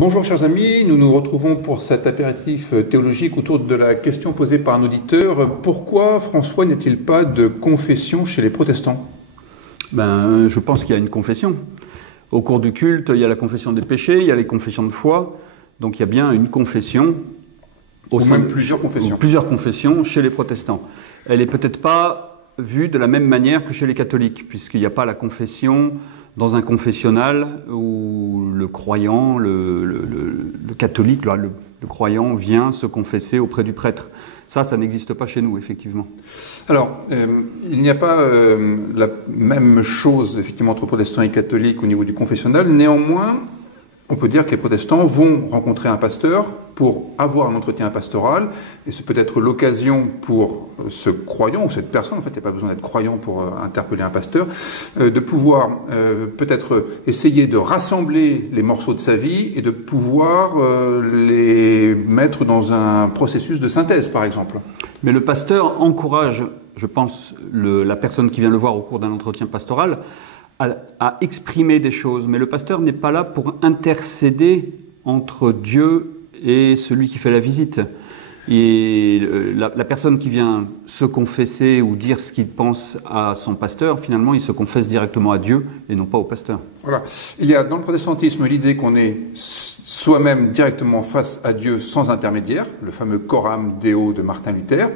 Bonjour chers amis, nous nous retrouvons pour cet apéritif théologique autour de la question posée par un auditeur. Pourquoi, François, n'y a-t-il pas de confession chez les protestants? Je pense qu'il y a une confession. Au cours du culte, il y a la confession des péchés, il y a les confessions de foi. Donc il y a bien une confession. Ou même plusieurs confessions. Plusieurs confessions chez les protestants. Elle n'est peut-être pas vue de la même manière que chez les catholiques, puisqu'il n'y a pas la confession dans un confessionnal où le croyant, le catholique, le croyant vient se confesser auprès du prêtre. Ça n'existe pas chez nous, effectivement. Alors, il n'y a pas la même chose, effectivement, entre protestants et catholiques au niveau du confessionnal. Néanmoins, on peut dire que les protestants vont rencontrer un pasteur pour avoir un entretien pastoral, et c'est peut-être l'occasion pour ce croyant, ou cette personne, en fait, il n'y a pas besoin d'être croyant pour interpeller un pasteur, de pouvoir peut-être essayer de rassembler les morceaux de sa vie et de pouvoir les mettre dans un processus de synthèse, par exemple. Mais le pasteur encourage, je pense, la personne qui vient le voir au cours d'un entretien pastoral, à exprimer des choses, mais le pasteur n'est pas là pour intercéder entre Dieu et celui qui fait la visite. Et la personne qui vient se confesser ou dire ce qu'il pense à son pasteur, finalement, il se confesse directement à Dieu et non pas au pasteur. Voilà. Il y a dans le protestantisme l'idée qu'on est soi-même directement face à Dieu sans intermédiaire, le fameux Coram Deo de Martin Luther.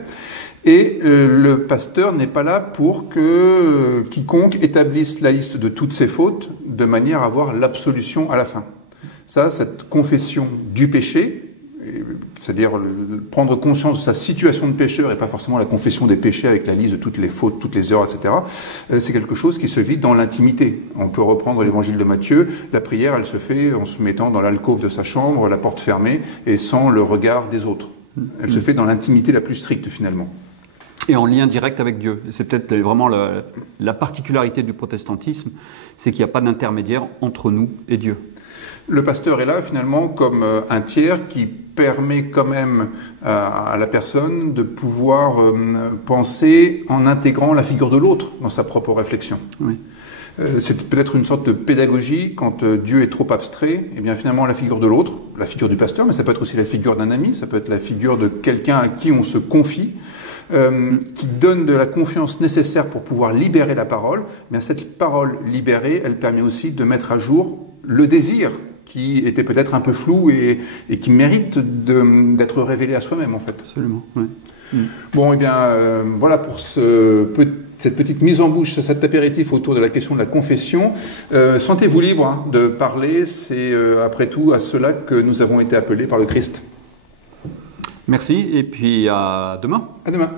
Et le pasteur n'est pas là pour que quiconque établisse la liste de toutes ses fautes de manière à avoir l'absolution à la fin. Ça, cette confession du péché, c'est-à-dire prendre conscience de sa situation de pécheur et pas forcément la confession des péchés avec la liste de toutes les fautes, toutes les erreurs, etc. C'est quelque chose qui se vit dans l'intimité. On peut reprendre l'évangile de Matthieu. La prière, elle se fait en se mettant dans l'alcôve de sa chambre, la porte fermée et sans le regard des autres. Elle se fait dans l'intimité la plus stricte finalement. Et en lien direct avec Dieu. C'est peut-être vraiment la particularité du protestantisme, c'est qu'il n'y a pas d'intermédiaire entre nous et Dieu. Le pasteur est là finalement comme un tiers qui permet quand même à la personne de pouvoir penser en intégrant la figure de l'autre dans sa propre réflexion. Oui. C'est peut-être une sorte de pédagogie quand Dieu est trop abstrait, et bien finalement la figure de l'autre, la figure du pasteur, mais ça peut être aussi la figure d'un ami, ça peut être la figure de quelqu'un à qui on se confie, qui donne de la confiance nécessaire pour pouvoir libérer la parole. Mais cette parole libérée, elle permet aussi de mettre à jour le désir qui était peut-être un peu flou et qui mérite d'être révélé à soi-même en fait. Absolument, oui. Bon, et bien voilà pour cette petite mise en bouche, cet apéritif autour de la question de la confession. Sentez-vous libre de parler, c'est après tout à cela que nous avons été appelés par le Christ. Merci et puis à demain. À demain.